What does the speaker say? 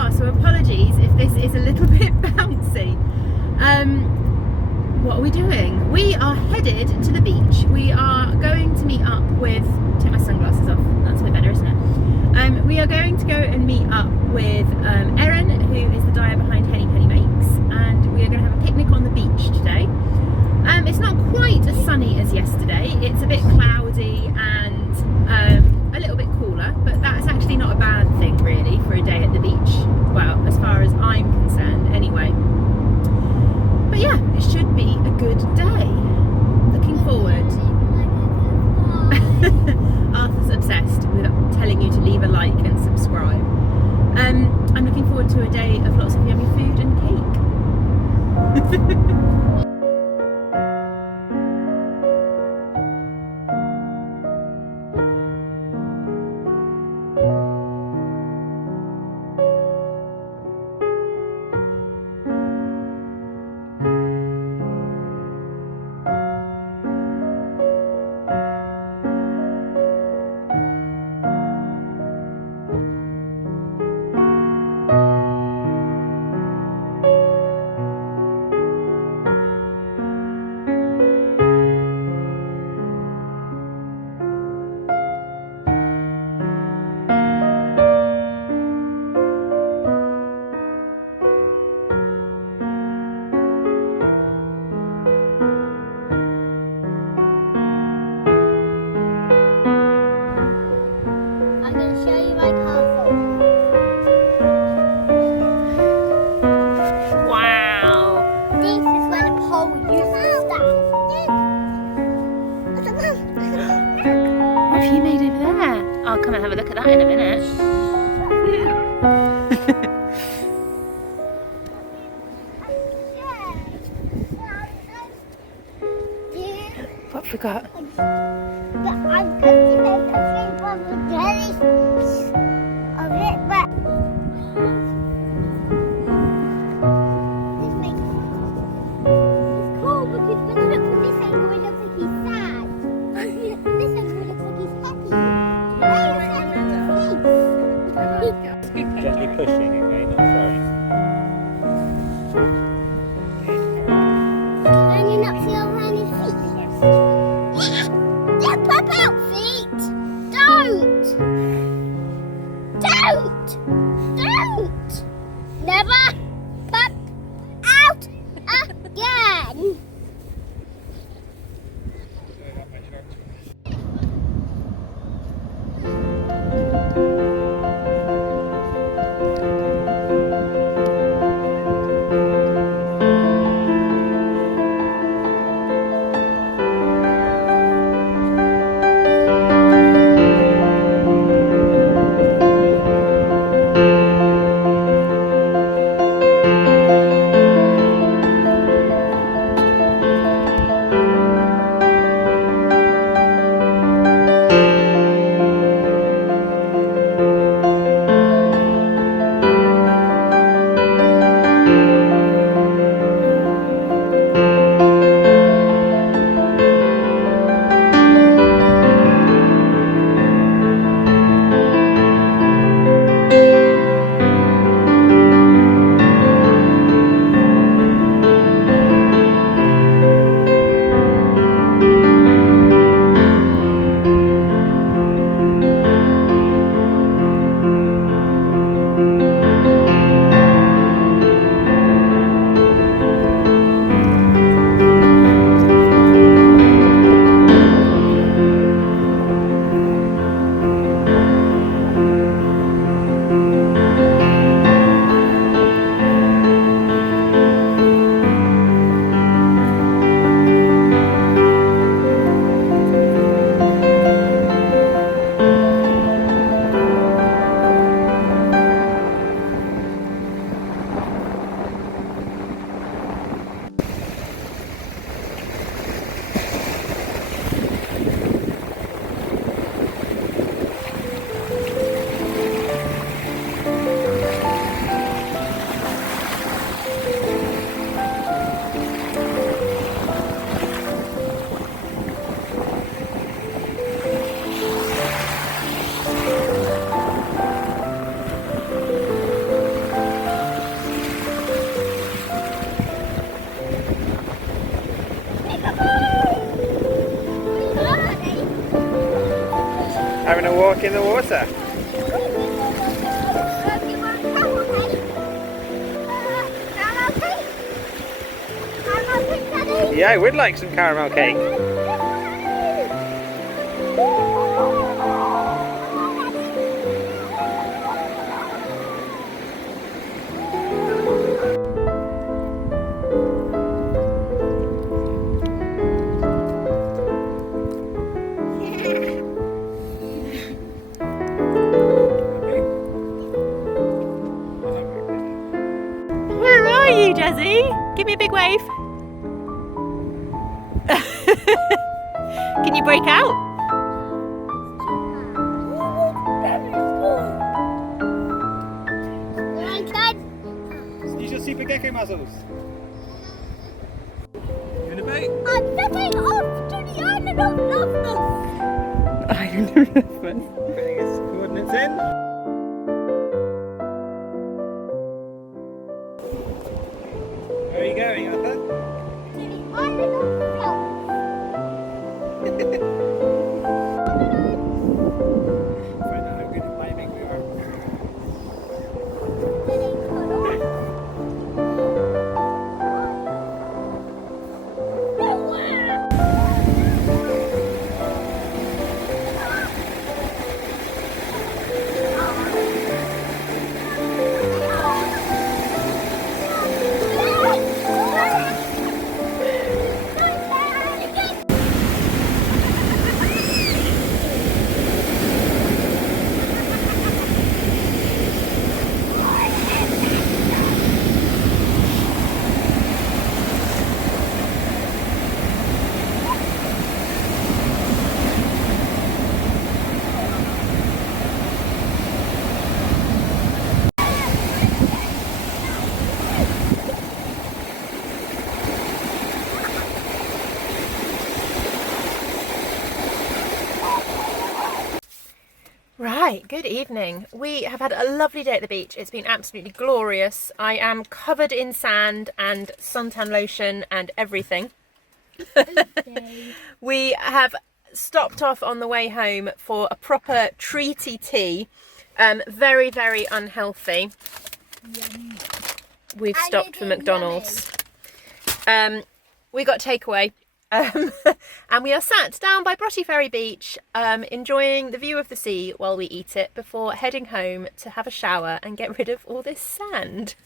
car, so apologies if this is a little bit bouncy. What are we doing? We are headed to the beach. We are going to meet up with, take my sunglasses off, that's a bit better, isn't it? We are going to go and meet up with Erin, who is the dyer behind Henny Penny Makes, and we are going to have a picnic on the beach today. It's not quite as sunny as yesterday, it's a bit cloudy and a little bit cooler, but that's actually not a bad thing really for a day at the beach, well, as far as I'm concerned anyway. But yeah, it should be a good day. Looking forward. Arthur's obsessed with telling you to leave a like and subscribe. I'm looking forward to a day of lots of yummy food and cake. I'll come and have a look at that in a minute. What have we got? I'm going to make a few bubble jellies of it, but this makes it's cool because when you look from this angle, it looks like he's sad. When you look from this angle, it looks like he's happy. Gently pushing, okay, not throwing. Can you not feel around his feet? Yeah, pop out feet! Don't! Having a walk in the water. Yeah, I would like some caramel cake. Where are you, Jazzy? Give me a big wave. Can you break out? Use your super gecko muscles. You in a boat? I'm flying off to the island of Loveless. Island of Loveless. Putting his coordinates in. Where are you going, Arthur? To the island of Loveless. Find out how good at miming we are. Right, good evening. We have had a lovely day at the beach. It's been absolutely glorious. I am covered in sand and suntan lotion and everything. We have stopped off on the way home for a proper treaty tea. Very, very unhealthy. We've stopped for McDonald's. We got takeaway. And we are sat down by Brotty Ferry Beach, enjoying the view of the sea while we eat it before heading home to have a shower and get rid of all this sand.